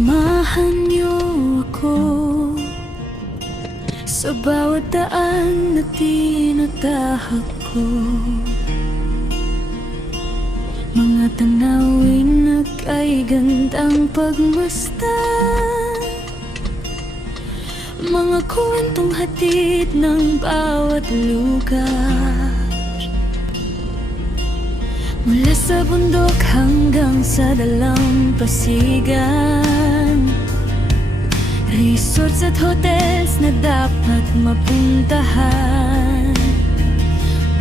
Samahan niyo ako sa bawat daan na tinatahak ko. Mga tanawin na kay gandang pagmasdan, mga kwentong hatid ng bawat lugar. Mula sa bundok hanggang sa dalampasigan, resorts at hotels na dapat mapuntahan.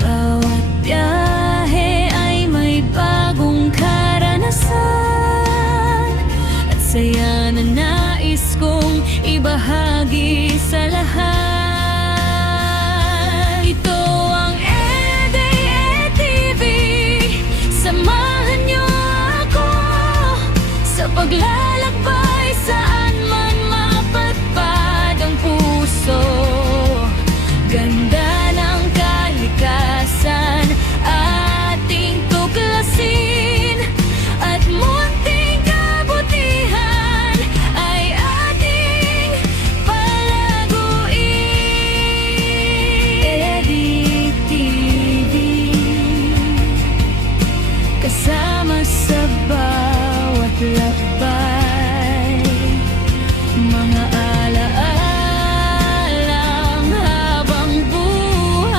Bawat biyahe ay may bagong karanasan at saya na nais kong ibahagi sa lahat. Ito ang EDA-TV. Samahan niyo ako sa paglalakbay saan man mapadpad ang puso. Ganda ng kalikasan ating tuklasin at munting kabutihan ay ating palaguin. EDA-TV, kasama sa bawat lakbay, mga alaalang habang buhay.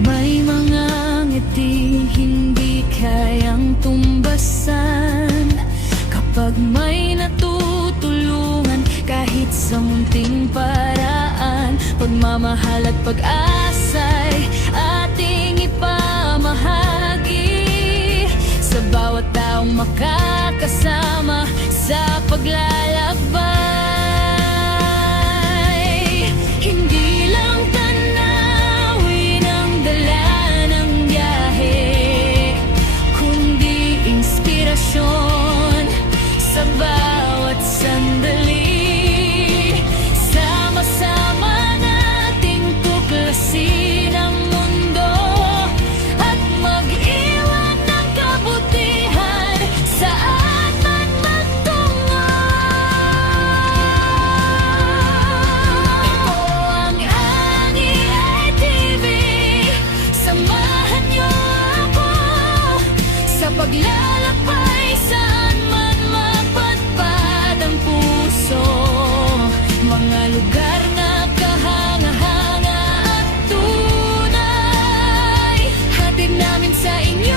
May mga ngiti hindi kayang tumbasan kapag may natutulungan kahit sa munting paraan. Pagmamahal at pag-asa'y ating ipamahagi sa bawat taong makakasama sa paglalakbay. Hindi lang tanawin ang dala ng biyahe, kundi inspirasyon sa bawat sandali. Sama-sama nating tuklasin ang mundo at mag-iwan ng kabutihan saan man magtungo. Ito ang EDA-TV. Samahan niyo ako sa paglalakbay saan man mapadpad ang puso. Mga lugar na kahanga-hanga at tunay, hatid namin sa inyo.